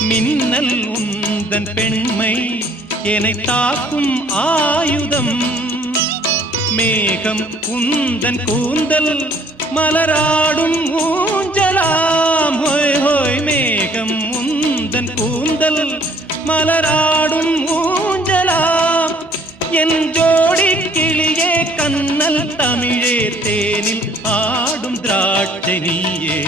மின்னல் உந்தன் பெண்மை என்னை தாக்கும் ஆயுதம். மேகம் உந்தன் கூந்தல் மலராடும் ஊஞ்சலாம். ஹோய் ஹோய் மேகம் உந்தன் கூந்தல் மலராடும் ஊஞ்சலாம். என் ஜோடி கிளியே கண்ணல் தமிழே தேனில் ஆடும் திராட்சை நீயே.